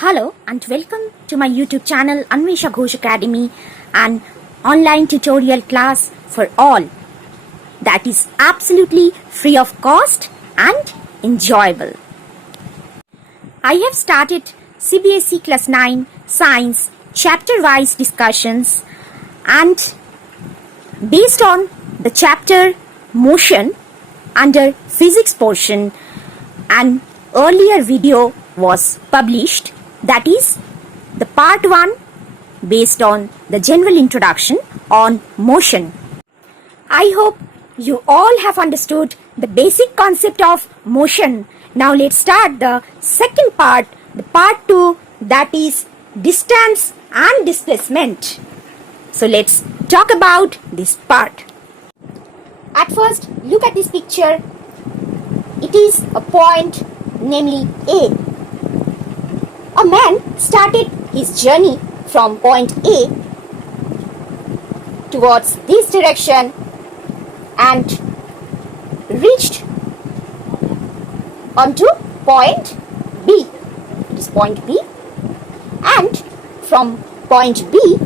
Hello and welcome to my YouTube channel Anvesha Ghosh Academy, an online tutorial class for all that is absolutely free of cost and enjoyable. I have started CBSE Class 9 Science chapter-wise discussions, and based on the chapter Motion under Physics portion, an earlier video was published, that is the part 1 based on the general introduction on motion. I hope you all have understood the basic concept of motion. Now let's start the second part, the part 2, that is distance and displacement. So let's talk about this part. At first, look at this picture. It is a point, namely A. A man started his journey from point A towards this direction and reached onto point B. It is point B, and from point B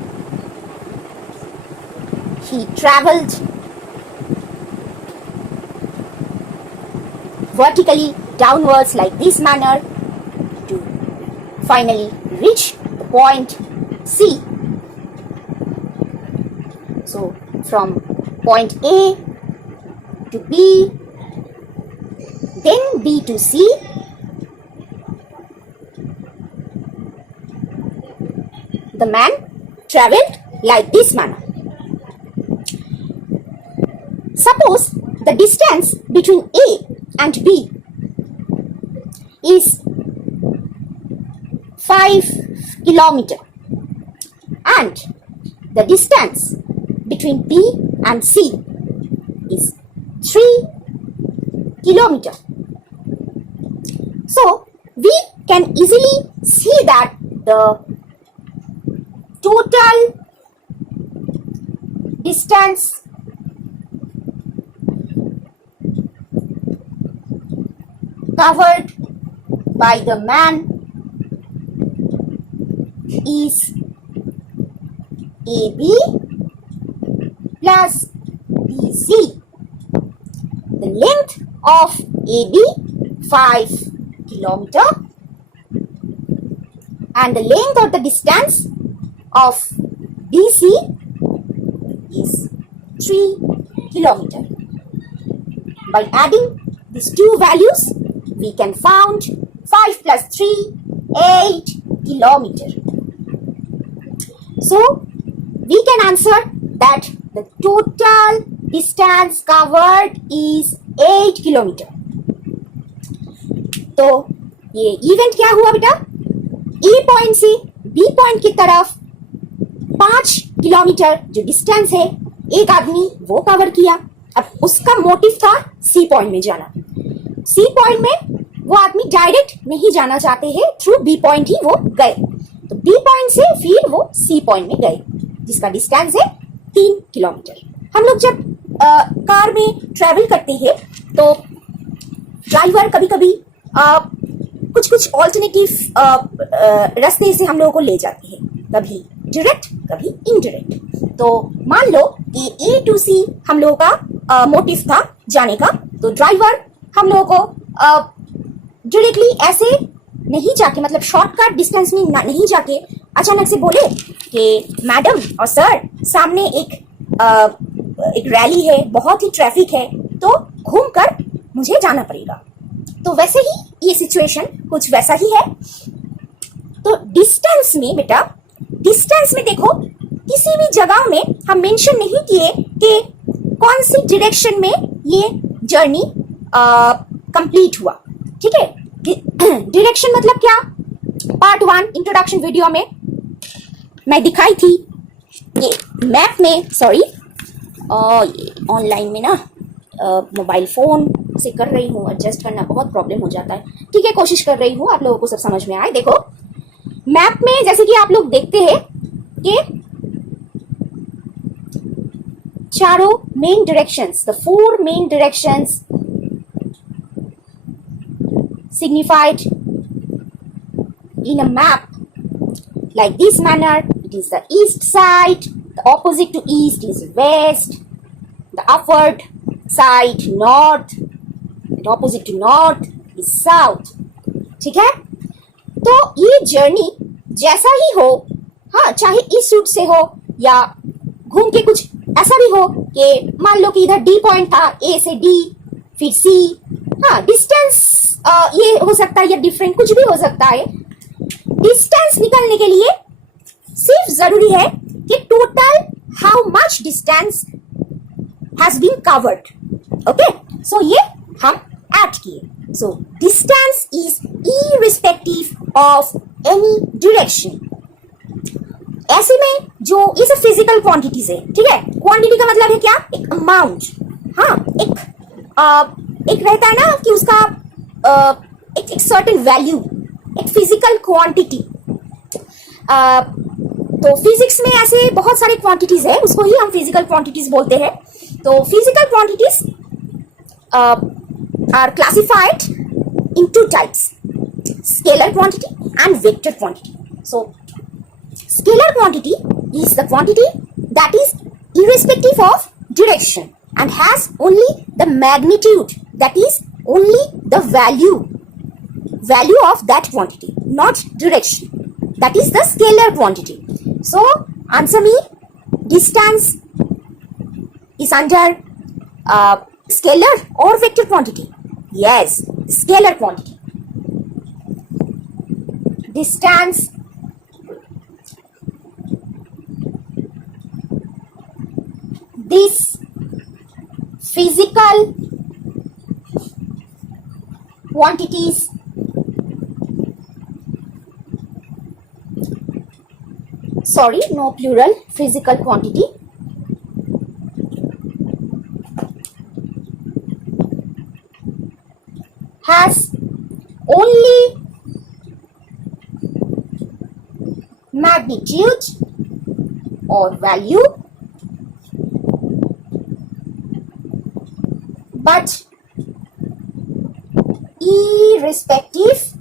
he travelled vertically downwards like this manner to finally reach the point C. So from point A to B, then B to C, the man travelled like this manner. Suppose the distance between A and B is 5 kilometer and the distance between B and C is 3 kilometer. So we can easily see that the total distance covered by the man is AB plus BC. The length of AB 5 kilometer and the length of the distance of BC is 3 kilometer. By adding these two values, we can find 5 plus 3, 8 kilometer. So we can answer that the total distance covered is 8 kilometer. तो ये event क्या हुआ बेटा? ए point से B point की तरफ 5 kilometre जो distance है एक आदमी वो कवर किया. अब उसका मोटिव था सी पॉइंट में जाना. सी पॉइंट में वो आदमी डायरेक्ट नहीं जाना चाहते हैं, थ्रू बी पॉइंट ही वो गए. तो बी पॉइंट से फिर वो सी पॉइंट में गए जिसका डिस्टेंस है 3 किलोमीटर. हम लोग जब कार में ट्रैवल करते हैं तो ड्राइवर कभी कभी कुछ ऑल्टरनेटिव रास्ते से हम लोगों को ले जाते हैं, कभी डायरेक्ट कभी इनडायरेक्ट. तो मान लो कि ए टू सी हम लोगों का मोटिव था जाने का, तो ड्राइवर हम लोगों को डायरेक्टली ऐसे नहीं जाके, मतलब शॉर्टकट डिस्टेंस में नहीं जाके अचानक से बोले कि मैडम और सर सामने एक रैली है, बहुत ही ट्रैफिक है, तो घूमकर मुझे जाना पड़ेगा. तो वैसे ही ये सिचुएशन कुछ वैसा ही है. तो डिस्टेंस में बेटा, डिस्टेंस में देखो किसी भी जगह में हम मेंशन नहीं किए कि कौन सी डायरेक्शन में ये जर्नी कंप्लीट हुआ. ठीक है, डायरेक्शन मतलब क्या? पार्ट 1 इंट्रोडक्शन वीडियो में मैं दिखाई थी. ये मैप में, सॉरी ये ऑनलाइन में ना मोबाइल फोन से कर रही हूँ, एडजस्ट करना बहुत प्रॉब्लम हो जाता है. ठीक है, कोशिश कर रही हूँ आप लोगों को सब समझ में आए. देखो मैप में जैसे कि आप लोग देखते हैं कि चारों main directions, the 4 main directions signified in a map like this manner, it is the east side, the opposite to east is west, the upward side north, the opposite to north is south. ठीक है, तो ये journey जैसा ही हो, हाँ, चाहे इस root से हो या घूम के कुछ ऐसा भी हो कि मान लो कि इधर डी पॉइंट था, ए से डी फिर सी, हाँ, डिस्टेंस ये हो सकता है या डिफरेंट कुछ भी हो सकता है। डिस्टेंस निकालने के लिए सिर्फ जरूरी है कि total how much distance has been covered. Okay, so ये हम ऐड किए। So distance is irrespective of any direction. ऐसे में जो ये सब फिजिकल क्वांटिटीज है, ठीक है, क्वांटिटी का मतलब है क्या, एक अमाउंट, हाँ, एक रहता है ना कि उसका एक सर्टेन वैल्यू, एक फिजिकल क्वांटिटी। तो फिजिक्स में ऐसे बहुत सारे क्वांटिटीज है, उसको ही हम फिजिकल क्वांटिटीज बोलते हैं। तो physical quantities are classified in two types, scalar quantity and vector quantity. So scalar quantity is the quantity that is irrespective of direction and has only the magnitude, that is only the value of that quantity, not direction. That is the scalar quantity. So answer me, distance is under scalar or vector quantity? Yes, scalar quantity. Distance this physical quantities sorry, no plural, physical quantity has only magnitude or value but irrespective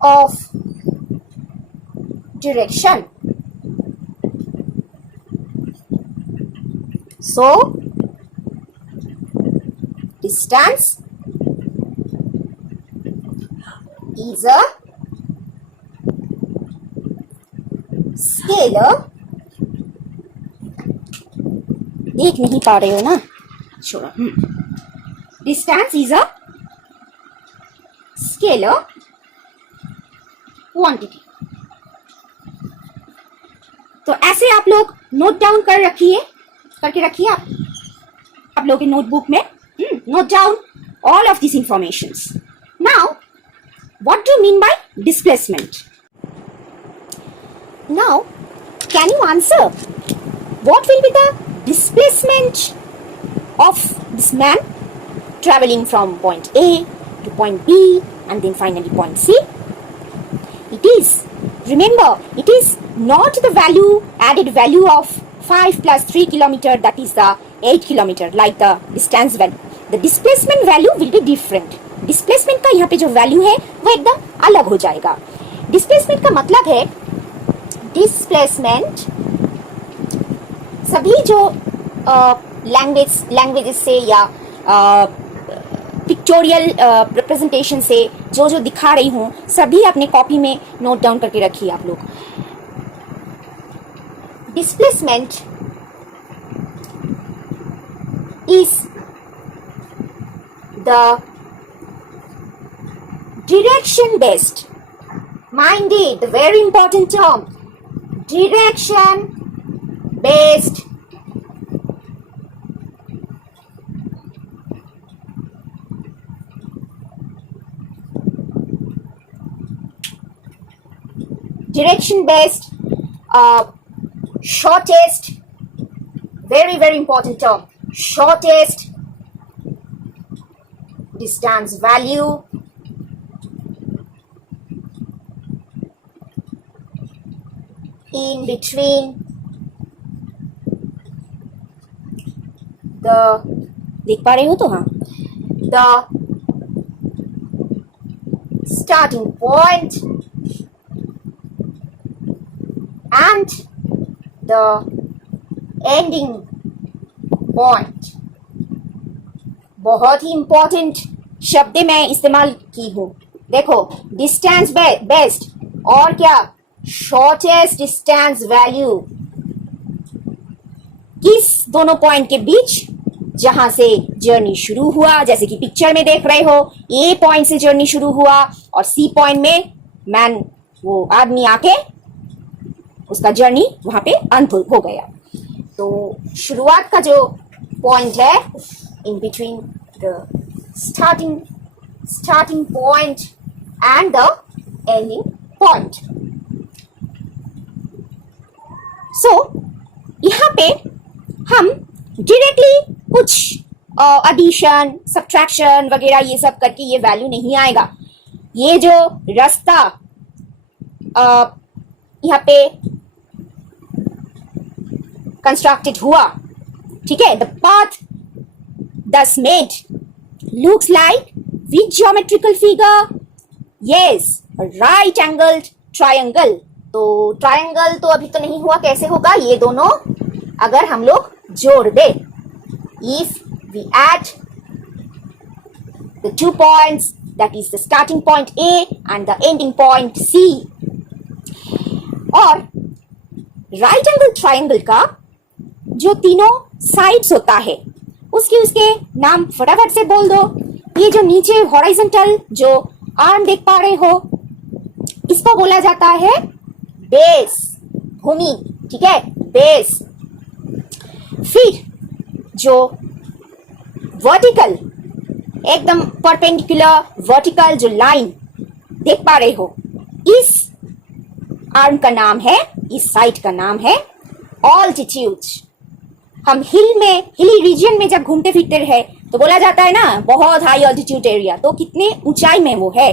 of direction. So distance is a scalar, देख नहीं पा रहे हो ना, छोड़ो। Distance is a scalar quantity. तो ऐसे आप लोग नोट डाउन करके रखिए आप लोगों के नोटबुक में। Note down all of this informations. Now what do mean by displacement? Now can you answer what will be the displacement of this man traveling from point A to point B and then finally point C? It is, remember, it is not the added value of 5 plus 3 kilometer, that is the 8 kilometer, like the distance value. The displacement value will be different. Displacement का यहाँ पे जो value है वो एकदम अलग हो जाएगा। Displacement का मतलब है, displacement सभी जो लैंग्वेजेस से या पिक्टोरियल रिप्रेजेंटेशन से जो दिखा रही हूँ, सभी अपने कॉपी में नोट डाउन करके रखिए आप लोग। Displacement is the direction based, mind it, the very important term, direction based shortest, very important term, shortest distance value in between the, देख पा रहे हो तो हाँ, the starting point and the ending point. बहुत ही इंपॉर्टेंट शब्द मैं इस्तेमाल की हूं. देखो, डिस्टेंस बेस्ट और क्या, शॉर्टेस्ट डिस्टेंस वैल्यू किस दोनों पॉइंट के बीच जहां से जर्नी शुरू हुआ, जैसे कि पिक्चर में देख रहे हो, ए पॉइंट से जर्नी शुरू हुआ और सी पॉइंट में मैन, वो आदमी आके उसका जर्नी वहां पे अंत हो गया. तो शुरुआत का जो पॉइंट है, in between the starting point and the ending point. So यहाँ पे हम डायरेक्टली कुछ एडिशन, सब्ट्रैक्शन वगैरह ये सब करके ये वैल्यू नहीं आएगा. ये जो रास्ता यहाँ पे कंस्ट्रक्टेड हुआ, ठीक है, the path thus made looks like which geometrical figure? Yes, a right angled triangle. तो ट्रायंगल तो अभी तो नहीं हुआ, कैसे होगा? ये दोनों अगर हम लोग जोड़ दे, if we add the 2 points, that is the starting point A and the ending point C. और right angle triangle का जो तीनों साइड्स होता है, उसके नाम फटाफट से बोल दो. ये जो नीचे हॉरिजॉन्टल जो आर्म देख पा रहे हो, इसको बोला जाता है बेस, भूमि, ठीक है, बेस. फिर जो वर्टिकल, एकदम परपेंडिकुलर वर्टिकल जो लाइन देख पा रहे हो, इस आर्म का नाम है, इस साइड का नाम है ऑल्टीट्यूड. हम हिली रीजन में जब घूमते फिरते रहे तो बोला जाता है ना, बहुत हाई ऑल्टीट्यूड एरिया, तो कितने ऊंचाई में वो है,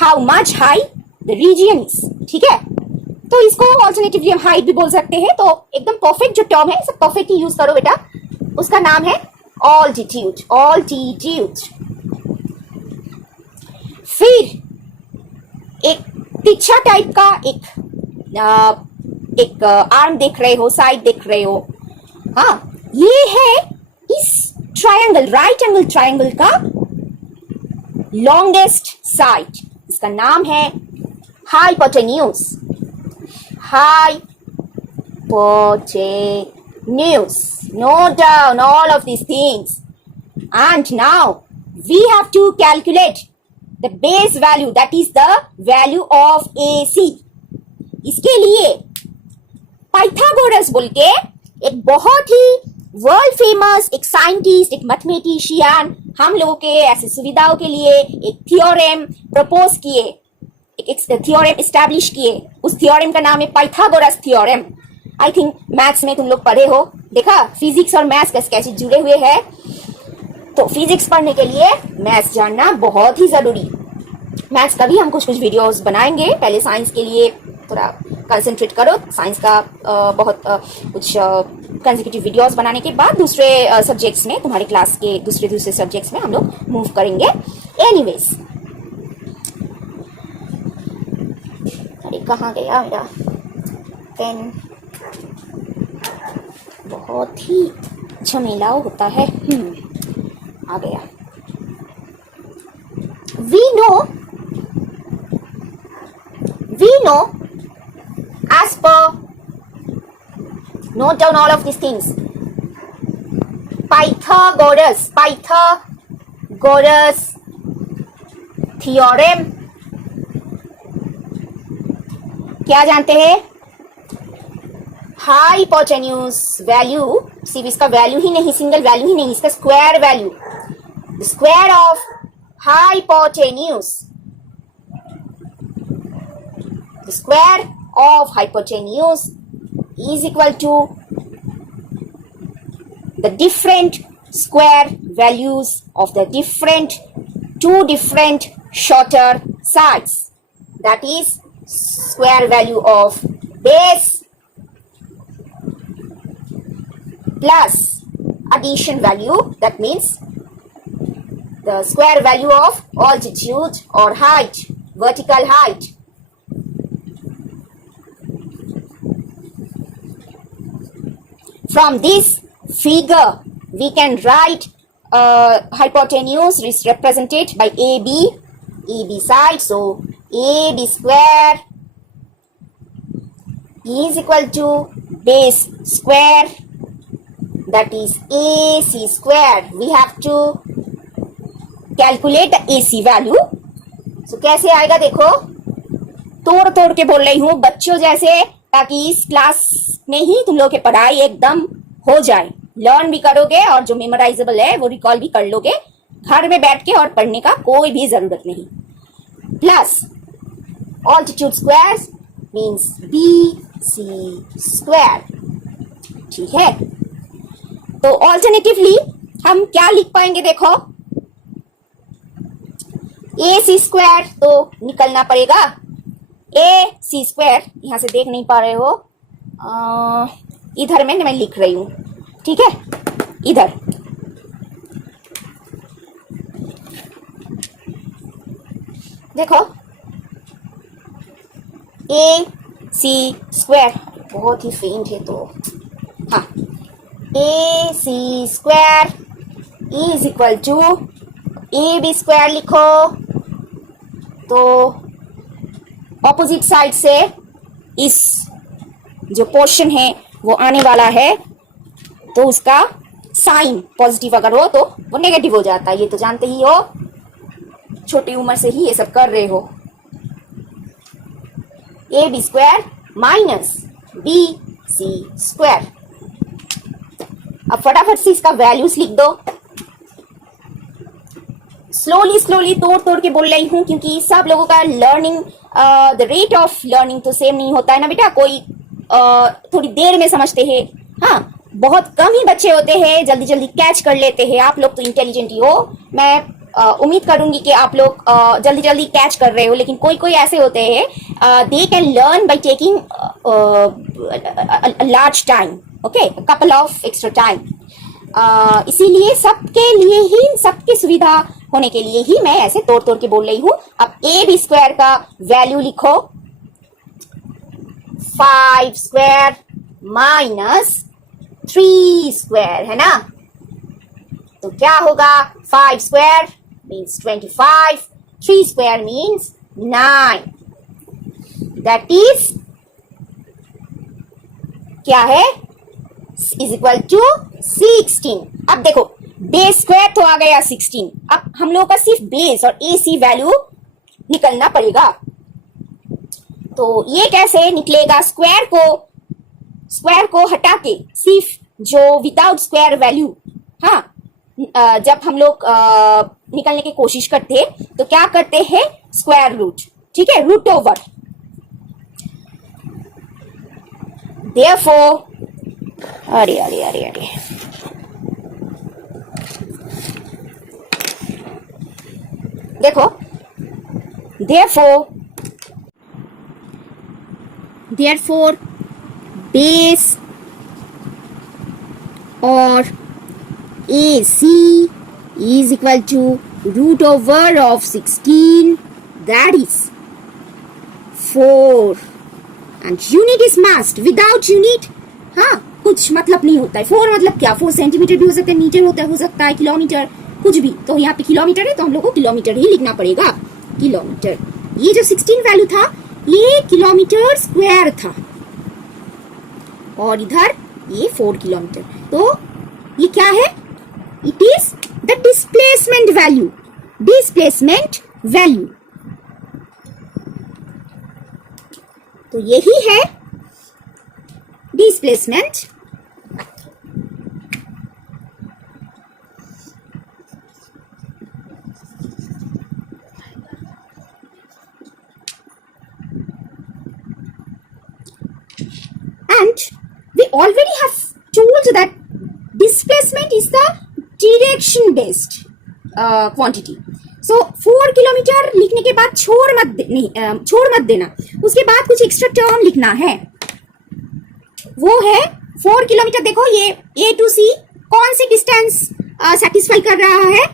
how much high the region is, ठीक है. तो इसको ऑल्टरनेटिवली हम हाइट भी बोल सकते हैं. तो एकदम परफेक्ट जो टर्म है, सब परफेक्ट ही यूज करो बेटा, उसका नाम है ऑल्टीट्यूड. ऑल्टीट्यूड. फिर एक तिरछा टाइप का एक आर्म देख रहे हो, साइड देख रहे हो, हाँ, ये है इस ट्रायंगल, राइट एंगल ट्रायंगल का लॉन्गेस्ट साइड. इसका नाम है hypotenuse. Hypotenuse. Note down all of these things. And now we have to calculate the base value, that is the value of AC. इसके लिए पाइथागोरस बोल के एक बहुत ही वर्ल्ड फेमस एक साइंटिस्ट, एक मैथमेटिशियन, हम लोगों के ऐसे सुविधाओं के लिए एक थियोरेम प्रपोज किए, एक थियोरेम एस्टैब्लिश किए. उस थियोरेम का नाम है Pythagoras theorem. I think maths में तुम लोग पढ़े हो, देखा फिजिक्स और मैथ्स कैसे जुड़े हुए हैं. तो फिजिक्स पढ़ने के लिए मैथ्स जानना बहुत ही जरूरी. मैथ्स का भी हम कुछ वीडियोस बनाएंगे. पहले साइंस के लिए थोड़ा कंसंट्रेट करो, साइंस का बहुत कुछ कंसेक्यूटिव वीडियोस बनाने के बाद दूसरे सब्जेक्ट्स में, तुम्हारे क्लास के दूसरे सब्जेक्ट्स में हम लोग मूव करेंगे. एनीवेज, अरे कहाँ गया मेरा पेन, बहुत ही झमेला होता है. आ गया. we know as per, note down all of these things, Pythagoras theorem. क्या जानते हैं? हाइपोटेन्यूज वैल्यू, सिर्फ इसका वैल्यू ही नहीं, सिंगल वैल्यू ही नहीं, इसका square value, the square of hypotenuse, the square of hypotenuse is equal to the different square values of the two different shorter sides, that is square value of base plus addition value, that means the square value of altitude or height, vertical height. From this figure, we can write hypotenuse is represented by AB side. So AB square is equal to base square, that is AC square. We have to calculate the AC value. So कैसे आएगा देखो, तोड़ तोड़ के बोल रही हूँ बच्चों जैसे, ताकि इस क्लास में ही तुम लोग की पढ़ाई एकदम हो जाए, लर्न भी करोगे और जो मेमोराइजेबल है वो रिकॉल भी कर लोगे घर में बैठ के, और पढ़ने का कोई भी जरूरत नहीं. Plus altitude square means BC square. ठीक है, तो ऑल्टरनेटिवली हम क्या लिख पाएंगे देखो, AC स्क्वायर तो निकलना पड़ेगा, AC स्क्वायर यहां से देख नहीं पा रहे हो, इधर में मैं लिख रही हूं. ठीक है, इधर देखो AC स्क्वायर बहुत ही फेंट है, तो हाँ, AC square is equal to AB square लिखो, तो ऑपोजिट साइड से इस जो पोर्शन है वो आने वाला है, तो उसका साइन पॉजिटिव अगर हो तो वो नेगेटिव हो जाता है. ये तो जानते ही हो, छोटी उम्र से ही ये सब कर रहे हो. AB square minus BC square. अब फटाफट से इसका वैल्यूज लिख दो. स्लोली तोड़ तोड़ के बोल रही हूँ, क्योंकि सब लोगों का learning, the rate of learning तो सेम नहीं होता है ना बेटा. कोई थोड़ी देर में समझते हैं, हाँ, बहुत कम ही बच्चे होते हैं जल्दी जल्दी कैच कर लेते हैं. आप लोग तो इंटेलिजेंट ही हो, मैं उम्मीद करूंगी कि आप लोग जल्दी जल्दी कैच कर रहे हो. लेकिन कोई कोई ऐसे होते हैं, they can learn by taking large time, okay, couple of extra time. इसीलिए सबके लिए ही, सबकी सुविधा होने के लिए ही मैं ऐसे तोड़ तोड़ के बोल रही हूँ. अब AB स्क्वायर का वैल्यू लिखो, 5 स्क्वायर माइनस 3 स्क्वायर, है ना. तो क्या होगा, 5 square means 25, 3 square means 9, that is क्या है, इज इक्वल टू 16. अब देखो बेस स्क्वायर तो आ गया 16, अब हम लोगों का सिर्फ बेस और AC वैल्यू निकलना पड़ेगा. तो ये कैसे निकलेगा, स्क्वायर को हटा के सिर्फ जो विदाउट स्क्वायर वैल्यू, हाँ, जब हम लोग निकलने की कोशिश करते हैं तो क्या करते हैं, स्क्वायर रूट. ठीक है, रूट ओवर. देयरफॉर अरे देखो, therefore base और AC is equal to root over of 16, that is 4, and unit is must. Without unit, हाँ, कुछ मतलब नहीं होता है. 4 मतलब क्या, 4 सेंटीमीटर भी हो सकता है, मीटर हो सकता है, किलोमीटर, कुछ भी. तो यहाँ पे किलोमीटर है तो हम लोग को किलोमीटर ही लिखना पड़ेगा, किलोमीटर. ये जो 16 वैल्यू था ये किलोमीटर स्क्वायर था, और इधर ये 4 किलोमीटर. तो ये क्या है, it is the displacement value. तो यही है displacement. And we already have told that displacement is the direction based quantity. So 4 kilometre लिखने के बाद छोड़ मत देना, उसके बाद कुछ एक्स्ट्रा टर्म लिखना है, वो है 4 किलोमीटर. देखो ये A to C कौन सी डिस्टेंस सेटिस्फाई कर रहा है,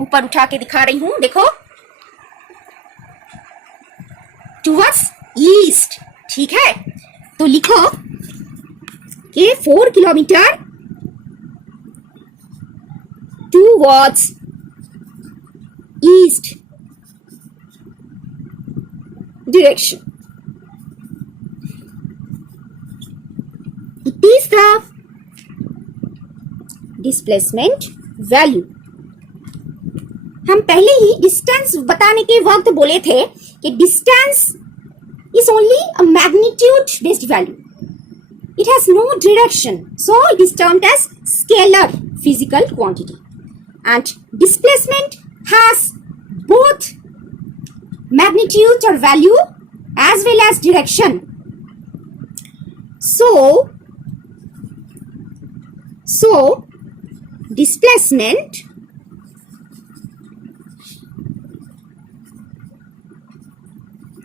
ऊपर उठा के दिखा रही हूं, देखो, टुवर्ड्स ईस्ट, ठीक है। तो लिखो कि 4 kilometre towards east direction. It is the displacement value. हम पहले ही डिस्टेंस बताने के वक्त बोले थे कि distance is only a magnitude based value. It has no direction, so it is termed as scalar physical quantity. And displacement has both magnitude or value as well as direction. So displacement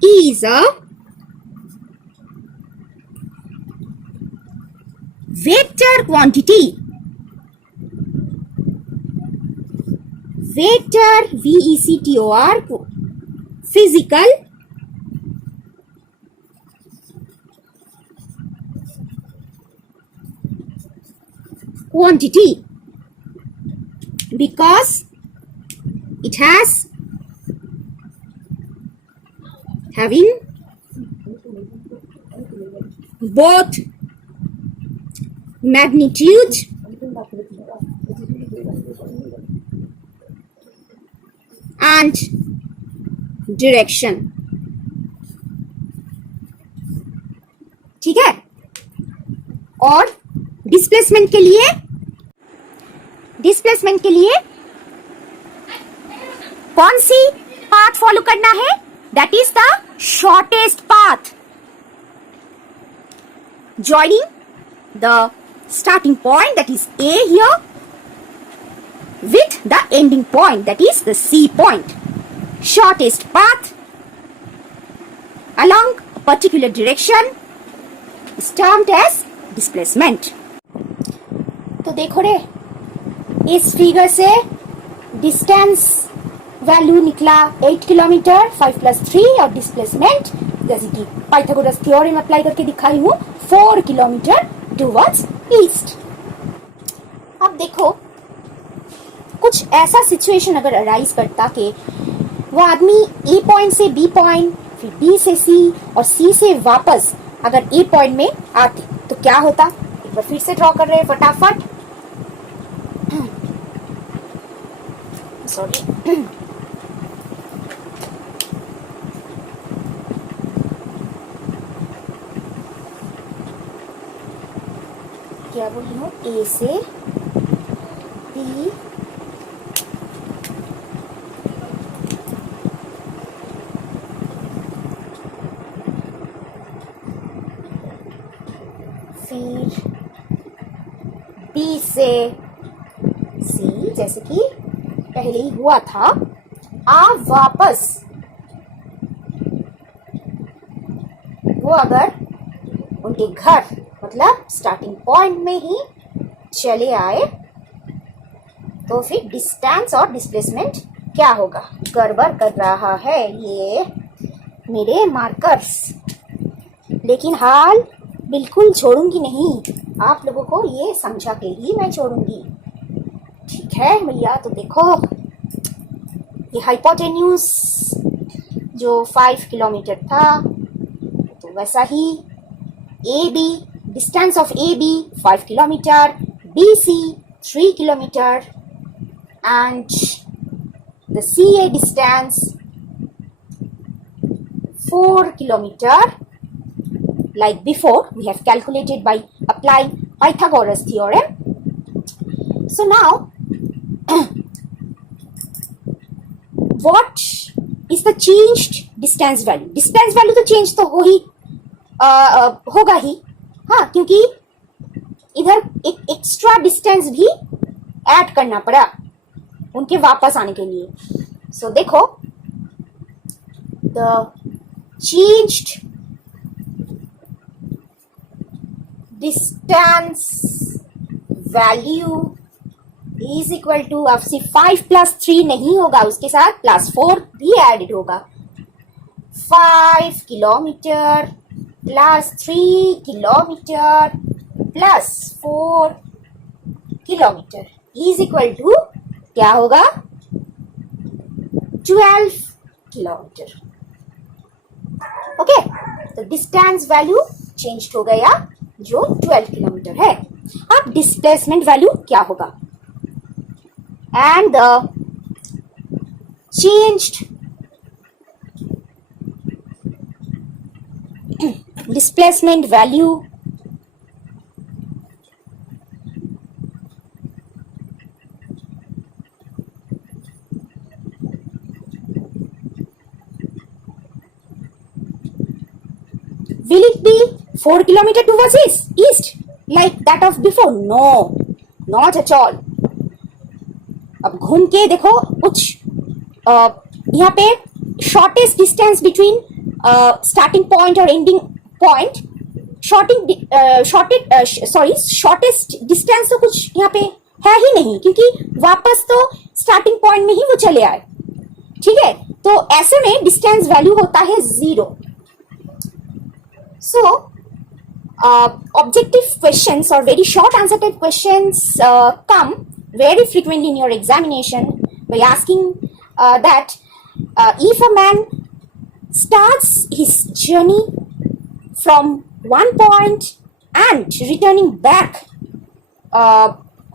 is a vector quantity. Vector, VECTOR, physical quantity, because it has having both magnitude and direction. ठीक है। और displacement के लिए कौन सी path follow करना है? That is the shortest path, joining the starting point, that is A here, with the ending point, that is the C point. Shortest path along a particular direction is termed as displacement. तो देखो रे, इस figure से distance value निकला 8 kilometre, 5 + 3, और displacement जैसे कि Pythagoras theorem apply करके दिखाई हूं 4 किलोमीटर टुवर्ड्स ईस्ट। अब देखो, कुछ ऐसा सिचुएशन अगर अराइज करता कि वो आदमी ए पॉइंट से बी पॉइंट, फिर बी से सी और सी से वापस अगर ए पॉइंट में आते तो क्या होता? एक बार फिर से ड्रॉ कर रहे हैं फटाफट। सॉरी, क्या बोली हूँ? ए से बी, फिर बी से सी, जैसे कि पहले ही हुआ था। आप वापस वो अगर उनके घर मतलब स्टार्टिंग पॉइंट में ही चले आए तो फिर डिस्टेंस और डिस्प्लेसमेंट क्या होगा? गड़बड़ कर रहा है ये मेरे मार्कर्स, लेकिन हाल बिल्कुल छोड़ूंगी नहीं, आप लोगों को ये समझा के ही मैं छोड़ूंगी। ठीक है भैया, तो देखो ये हाइपोटेन्यूज जो 5 किलोमीटर था, तो वैसा ही A B, distance of A B 5 kilometre, B C 3 kilometre, and the CA distance 4 kilometer, like before we have calculated by applying Pythagoras theorem. So now what is the changed distance value? Distance value तो change तो होगा ही, हाँ, क्योंकि इधर एक extra distance भी add करना पड़ा उनके वापस आने के लिए। सो देखो, the changed distance value is equal to, अब सिर्फ 5+3 नहीं होगा, उसके साथ +4 भी एडेड होगा। 5 kilometre +3 kilometre +4 kilometre is equal to क्या होगा? 12 किलोमीटर। ओके, तो डिस्टेंस वैल्यू चेंज हो गया जो 12 किलोमीटर है। अब डिस्प्लेसमेंट वैल्यू क्या होगा? And the changed displacement value will it be 4 kilometer towards east like that of before? No, not at all. अब घूम के देखो, कुछ यहाँ पे shortest distance between starting point और एंडिंग पॉइंट, शॉर्टेस्ट डिस्टेंस तो कुछ यहाँ पे है ही नहीं, क्योंकि वापस तो स्टार्टिंग पॉइंट में ही वो चले आए। ठीक है, तो ऐसे में डिस्टेंस वैल्यू होता है 0। So, objective questions or very short answer type questions come very frequently in your examination by asking that if a man starts his journey from one point and returning back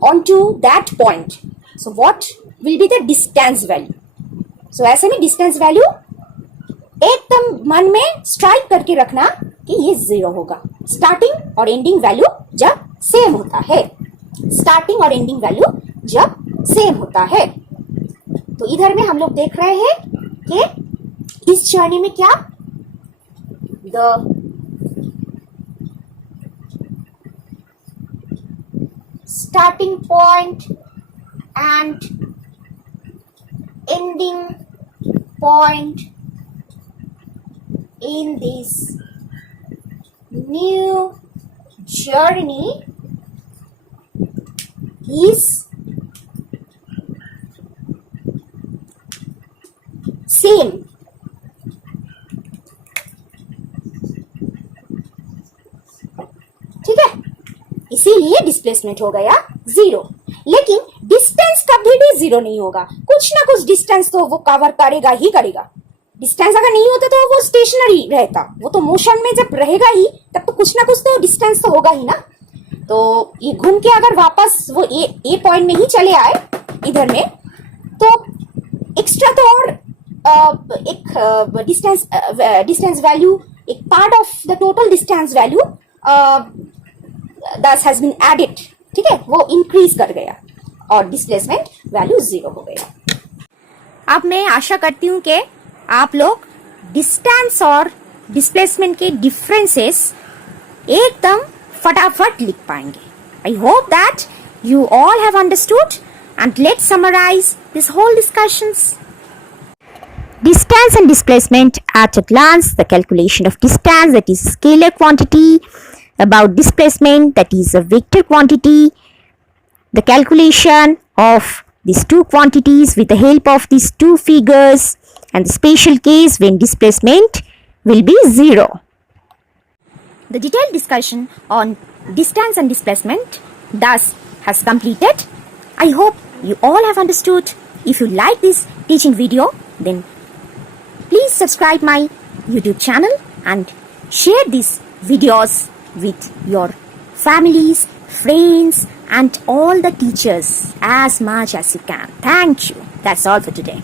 onto that point, so what will be the distance value? So, ऐसे में distance value एकदम मन में strike करके रखना कि ये 0 होगा। स्टार्टिंग और एंडिंग वैल्यू जब सेम होता है, स्टार्टिंग और एंडिंग वैल्यू जब सेम होता है। तो इधर में हम लोग देख रहे हैं कि इस जर्नी में क्या, the starting point and ending point in this new journey is same. ठीक है, इसीलिए डिस्प्लेसमेंट हो गया 0। लेकिन डिस्टेंस कभी भी 0 नहीं होगा, कुछ ना कुछ डिस्टेंस तो वो कवर करेगा ही करेगा। डिस्टेंस अगर नहीं होता तो वो स्टेशनरी रहता, वो तो मोशन में जब रहेगा ही तब तो कुछ ना कुछ तो डिस्टेंस तो होगा ही ना। तो ये घूम के अगर वापस वो ए पॉइंट में ही चले आए इधर में, तो एक्स्ट्रा तो और एक डिस्टेंस वैल्यू, एक part of the total distance value दस हैज बीन एडेड। ठीक है, वो इंक्रीज कर गया और डिस्प्लेसमेंट वैल्यू 0 हो गया। अब मैं आशा करती हूँ कि आप लोग डिस्टेंस और डिस्प्लेसमेंट के डिफरेंसेस एकदम फटाफट लिख पाएंगे। I hope that you all have understood and let's summarise this whole discussions. Distance and displacement at a glance, the calculation of distance, that is scalar quantity, about displacement, that is a vector quantity, the calculation of these two quantities with the help of these two figures, and the special case when displacement will be 0. The detailed discussion on distance and displacement thus has completed. I hope you all have understood. If you like this teaching video, then please subscribe my YouTube channel and share these videos with your families, friends and all the teachers as much as you can. Thank you. That's all for today.